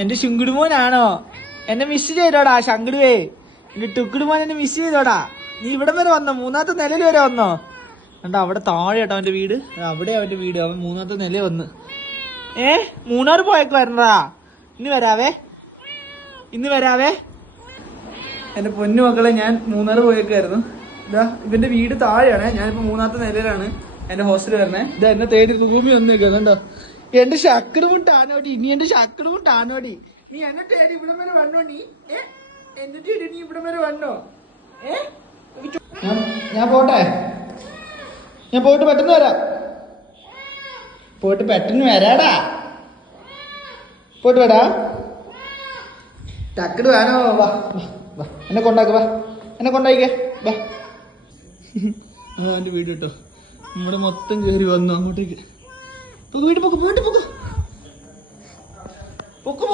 എന്റെ ശുങ്കുടുമോനാണോ? എന്നെ മിസ് ചെയ്തോടാ ശങ്കുടുവേ. എന്റെ ടുക്കുടുമോൻ എന്നെ മിസ് ചെയ്തോടാ. നീ ഇവിടം വരെ വന്നോ? മൂന്നാമത്തെ നിലയിൽ വരെ വന്നോ? കണ്ടോ അവിടെ താഴെ കേട്ടോ അവന്റെ വീട്. അവിടെ അവന്റെ വീട്. അവൻ മൂന്നാമത്തെ നില വന്ന്. മൂന്നാർ പോയേക്കുവായിരുന്നടാ. ഇന്ന് വരാവേ. എന്റെ പൊന്നു മക്കളെ, ഞാൻ മൂന്നാർ പോയേക്കായിരുന്നു. ഇതാ ഇവന്റെ വീട് താഴെയാണ്. ഞാനിപ്പോ മൂന്നാമത്തെ നിലയിലാണ് എന്റെ ഹോസ്റ്റൽ വരുന്നത്. ഇതാ എന്നെ തേടി റൂമി വന്ന് നിൽക്കുന്നുണ്ടോ? എന്റെ ശക്കടുമുട്ടാനോടി, നീ എന്റെ ശക്കടുമുട്ടാനോടി. നീ എന്നെ തേടി ഇവിടം വരെ വന്നോ? നീ എന്നെ തേടി നീ ഇവിടം വരെ വന്നോ? ഞാൻ പോട്ടെ. ഞാൻ പോയിട്ട് പെട്ടെന്ന് വരാം. വരാടാ. പോയിട്ട് വരാ. ചക്കട് വേണോ? വാ വാ, എന്നെ കൊണ്ടാക്ക്. വാ, എന്നെ കൊണ്ടായിക്കേ. വാ. എന്റെ വീട് കേട്ടോ. നമ്മുടെ മൊത്തം കയറി വന്നു അങ്ങോട്ടേക്ക്. വീട് പൊക്കോ.